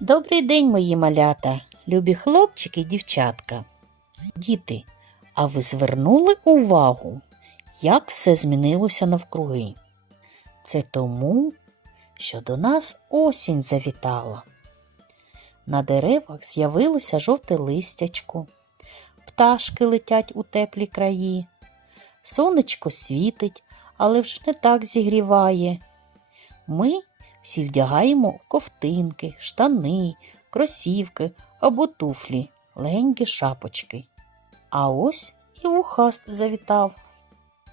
Добрий день, мої малята, любі хлопчики і дівчатка. Діти, а ви звернули увагу, як все змінилося навкруги? Це тому, що до нас осінь завітала. На деревах з'явилося жовте листячко, пташки летять у теплі краї, сонечко світить, але вже не так зігріває. Ми всі вдягаємо ковтинки, штани, кросівки або туфлі, легенькі шапочки. А ось і вухаст завітав.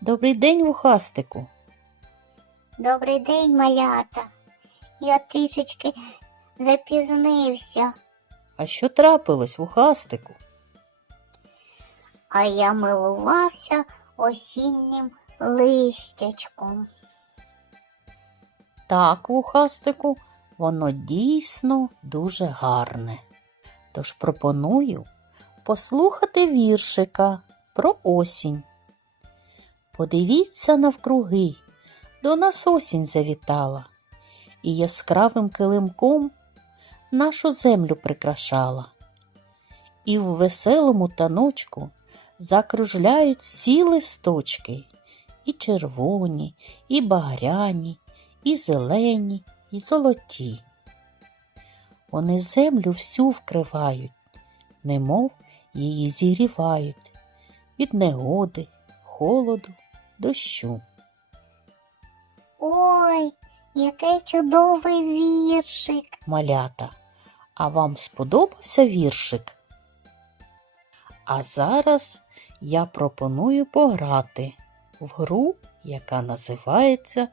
Добрий день, вухастику. Добрий день, малята. Я трішечки запізнився, А що трапилось, вухастику? а я милувався осіннім листячком. Так, вухастику, воно дійсно дуже гарне. Тож пропоную послухати віршика про осінь. Подивіться навкруги, до нас осінь завітала, і яскравим килимком нашу землю прикрашала. І в веселому таночку закружляють всі листочки, і червоні, і багряні, і зелені, і золоті. Вони землю всю вкривають, немов її зігрівають від негоди, холоду, дощу. Ой, який чудовий віршик. Малята, а вам сподобався віршик? А зараз я пропоную пограти в гру, яка називається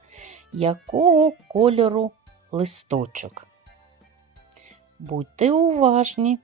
Якого кольору листочок. Будьте уважні.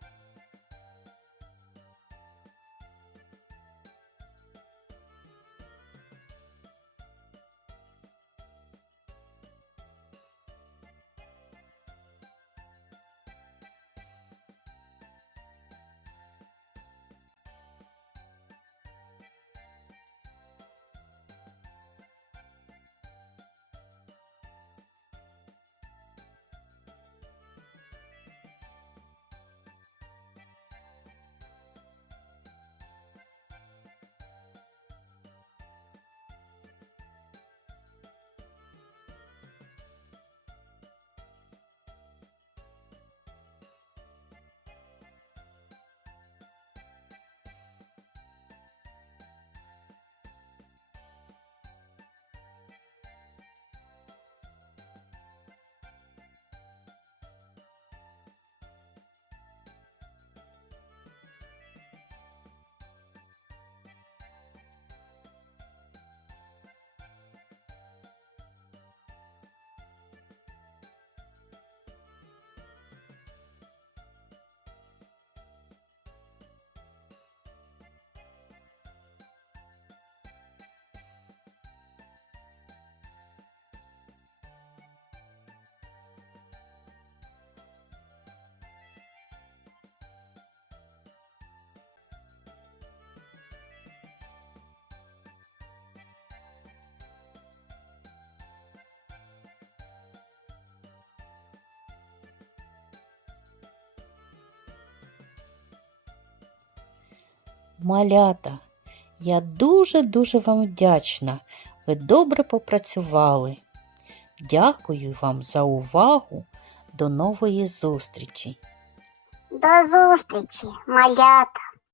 Малята, я дуже-дуже вам вдячна. Ви добре попрацювали. Дякую вам за увагу. До нової зустрічі! До зустрічі, малята.